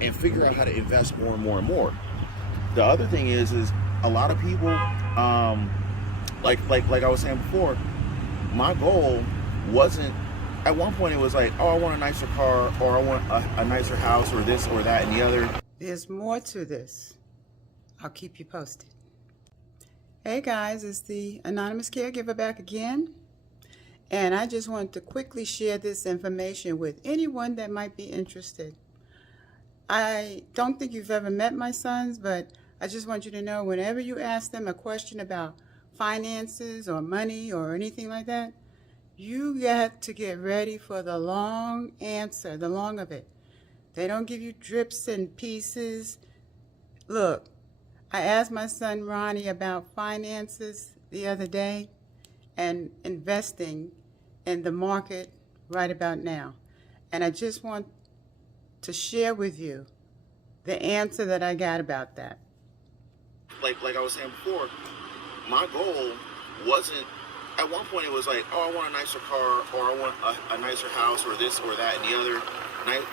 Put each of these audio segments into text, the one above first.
and figure out how to invest more and more and more. The other thing is a lot of people, like I was saying before, my goal wasn't, at one point it was like, oh, I want a nicer car, or I want a nicer house, or this or that and the other. There's more to this. I'll keep you posted. Hey guys, it's the Anonymous Caregiver back again. And I just want to quickly share this information with anyone that might be interested. I don't think you've ever met my sons, but I just want you to know whenever you ask them a question about finances or money or anything like that, you got to get ready for the long answer, the long of it. They don't give you drips and pieces. Look, I asked my son Ronnie about finances the other day and investing in the market right about now. And I just want to share with you the answer that I got about that. Like I was saying before, my goal wasn't, at one point it was like, oh, I want a nicer car, or I want a nicer house, or this or that and the other,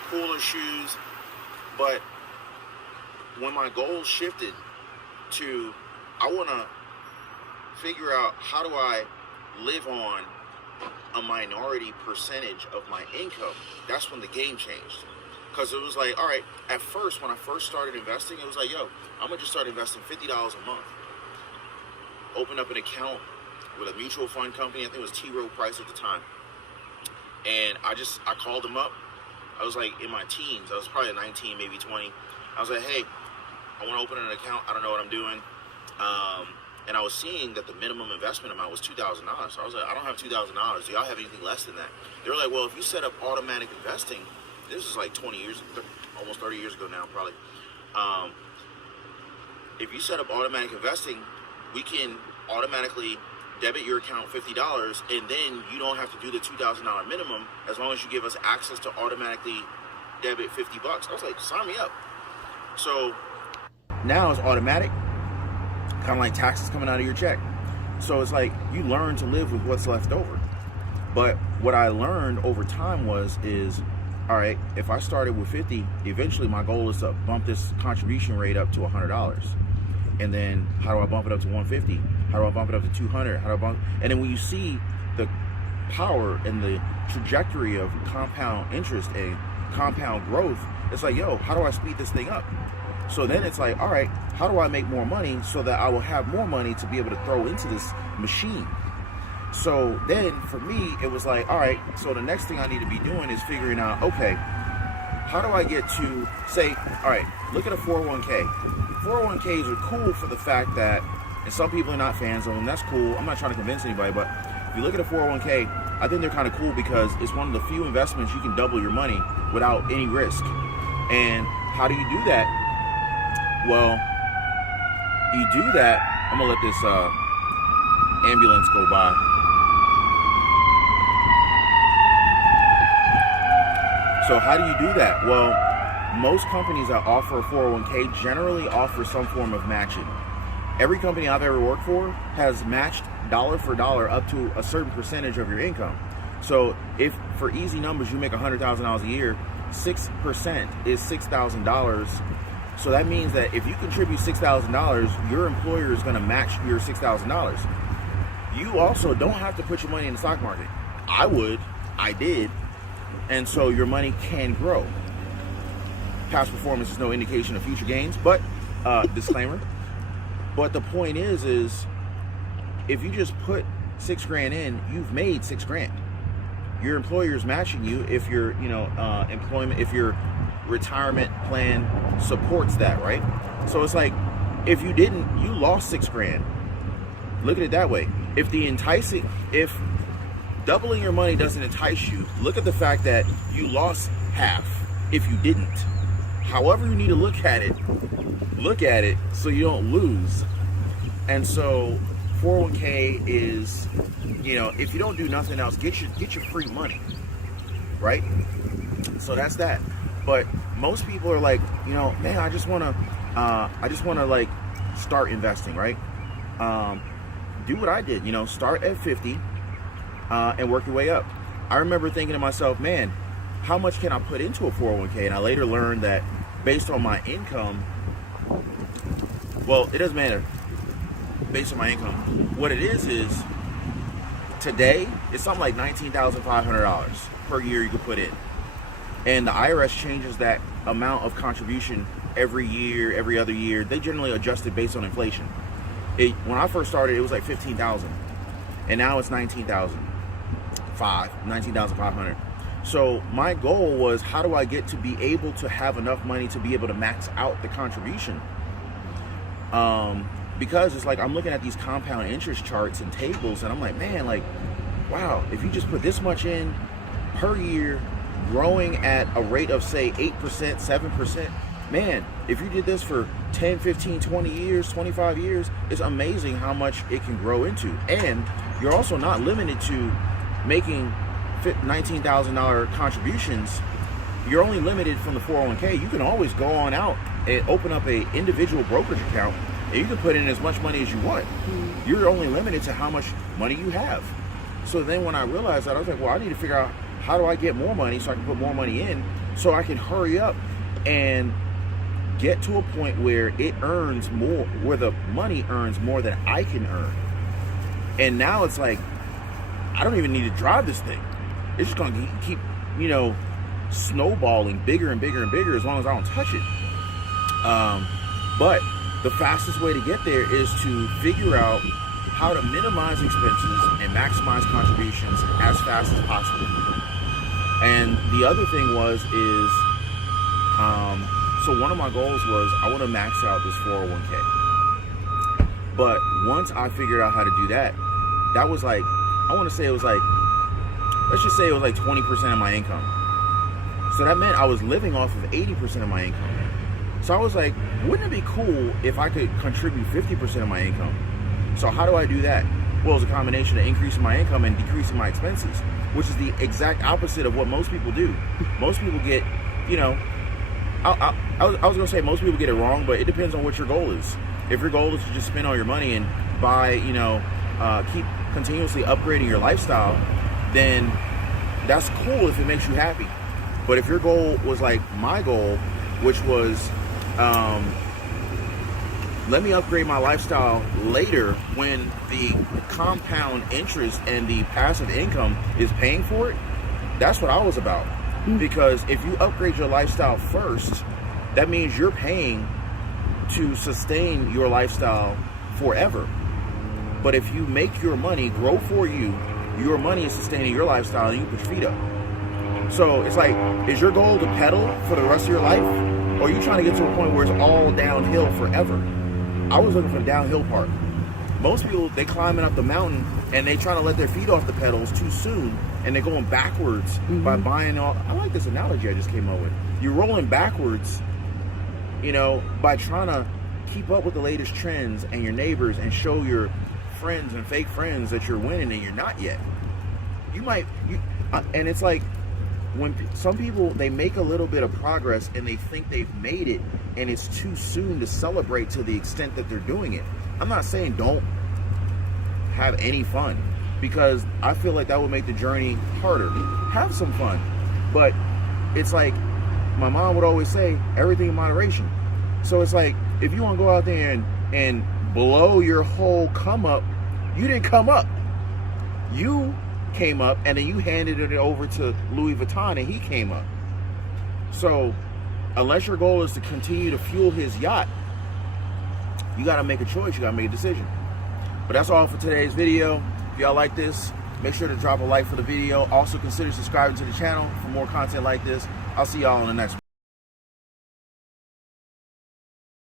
cooler shoes. But when my goal shifted to, I want to figure out how do I live on a minority percentage of my income, that's when the game changed. Because it was like, all right, at first, when I first started investing, it was like, yo, I'm going to just start investing $50 a month. Open up an account with a mutual fund company. I think it was T. Rowe Price at the time. And I called them up. I was like in my teens. I was probably 19, maybe 20. I was like, hey, I want to open an account. I don't know what I'm doing. And I was seeing that the minimum investment amount was $2,000. So I was like, I don't have $2,000. Do y'all have anything less than that? They were like, well, if you set up automatic investing, this is like 20 years, almost 30 years ago now, probably. If you set up automatic investing, we can automatically debit your account $50, and then you don't have to do the $2,000 minimum as long as you give us access to automatically debit $50. I was like, sign me up. So now it's automatic, kind of like taxes coming out of your check. So it's like you learn to live with what's left over. But what I learned over time is, all right, if I started with 50, eventually my goal is to bump this contribution rate up to $100. And then how do I bump it up to 150? How do I bump it up to 200? How do I bump? And then when you see the power and the trajectory of compound interest and compound growth, it's like, yo, how do I speed this thing up? So then it's like, all right, how do I make more money so that I will have more money to be able to throw into this machine? So then for me, it was like, all right, so the next thing I need to be doing is figuring out, okay, how do I get to say, all right, look at a 401k. 401ks are cool for the fact that, and some people are not fans of them, that's cool. I'm not trying to convince anybody, but if you look at a 401k, I think they're kind of cool because it's one of the few investments you can double your money without any risk. And how do you do that? Well, you do that, I'm gonna let this ambulance go by. So how do you do that? Well, most companies that offer a 401k generally offer some form of matching. Every company I've ever worked for has matched dollar for dollar up to a certain percentage of your income. So if for easy numbers you make $100,000 a year, 6% is $6,000. So that means that if you contribute $6,000, your employer is going to match your $6,000. You also don't have to put your money in the stock market. I did. And so your money can grow. Past performance is no indication of future gains, but disclaimer. But the point is if you just put $6,000 in, you've made $6,000. Your employer's matching you if your employment, if your retirement plan supports that, right? So it's like if you didn't, you lost $6,000. Look at it that way. If doubling your money doesn't entice you, look at the fact that you lost half if you didn't. However you need to look at it so you don't lose. And so 401k is, if you don't do nothing else, get your free money, right? So that's that. But most people are like, man, I just want to like start investing, right? Do what I did, start at 50 and work your way up. I remember thinking to myself, man, how much can I put into a 401k? And I later learned that based on my income, well, it doesn't matter. Based on my income, what it is today it's something like $19,500 per year you can put in, and the IRS changes that amount of contribution every year, every other year. They generally adjust it based on inflation. When I first started, it was like $15,000, and now it's $19,500. So my goal was, how do I get to be able to have enough money to be able to max out the contribution? Because it's like I'm looking at these compound interest charts and tables, and I'm like, man, like, wow, if you just put this much in per year, growing at a rate of say 8%, 7%, man, if you did this for 10, 15, 20 years, 25 years, it's amazing how much it can grow into. And you're also not limited to making $19,000 contributions. You're only limited from the 401k. You can always go on out and open up a individual brokerage account, and you can put in as much money as you want. You're only limited to how much money you have. So then when I realized that, I was like, well, I need to figure out, how do I get more money so I can put more money in, so I can hurry up and get to a point where it earns more, where the money earns more than I can earn. And now it's like, I don't even need to drive this thing. It's just going to keep, snowballing bigger and bigger and bigger as long as I don't touch it. But the fastest way to get there is to figure out how to minimize expenses and maximize contributions as fast as possible. And the other thing so one of my goals was, I want to max out this 401k. But once I figured out how to do that, that was like, let's just say it was like 20% of my income. So that meant I was living off of 80% of my income. So I was like, wouldn't it be cool if I could contribute 50% of my income? So how do I do that? Well, it's a combination of increasing my income and decreasing my expenses, which is the exact opposite of what most people do. Most people get, I was going to say most people get it wrong, but it depends on what your goal is. If your goal is to just spend all your money and buy, keep continuously upgrading your lifestyle, then that's cool if it makes you happy. But if your goal was like my goal, which was, let me upgrade my lifestyle later when the compound interest and the passive income is paying for it, that's what I was about. Because if you upgrade your lifestyle first, that means you're paying to sustain your lifestyle forever. But if you make your money grow for you, your money is sustaining your lifestyle, and you put your feet up. So it's like, is your goal to pedal for the rest of your life? Or are you trying to get to a point where it's all downhill forever? I was looking for the downhill part. Most people, they climbing up the mountain and they trying to let their feet off the pedals too soon, and they're going backwards by buying all. I like this analogy I just came up with. You're rolling backwards, by trying to keep up with the latest trends and your neighbors and show your friends and fake friends that you're winning, and you're not yet. And it's like, when some people, they make a little bit of progress and they think they've made it, and it's too soon to celebrate to the extent that they're doing it. I'm not saying don't have any fun, because I feel like that would make the journey harder. Have some fun, but it's like my mom would always say, everything in moderation. So it's like, if you want to go out there and blow your whole come up, you didn't come up. You came up, and then you handed it over to Louis Vuitton, and he came up. So unless your goal is to continue to fuel his yacht, you got to make a choice. You got to make a decision. But that's all for today's video. If y'all like this, make sure to drop a like for the video. Also consider subscribing to the channel for more content like this. I'll see y'all on the next one.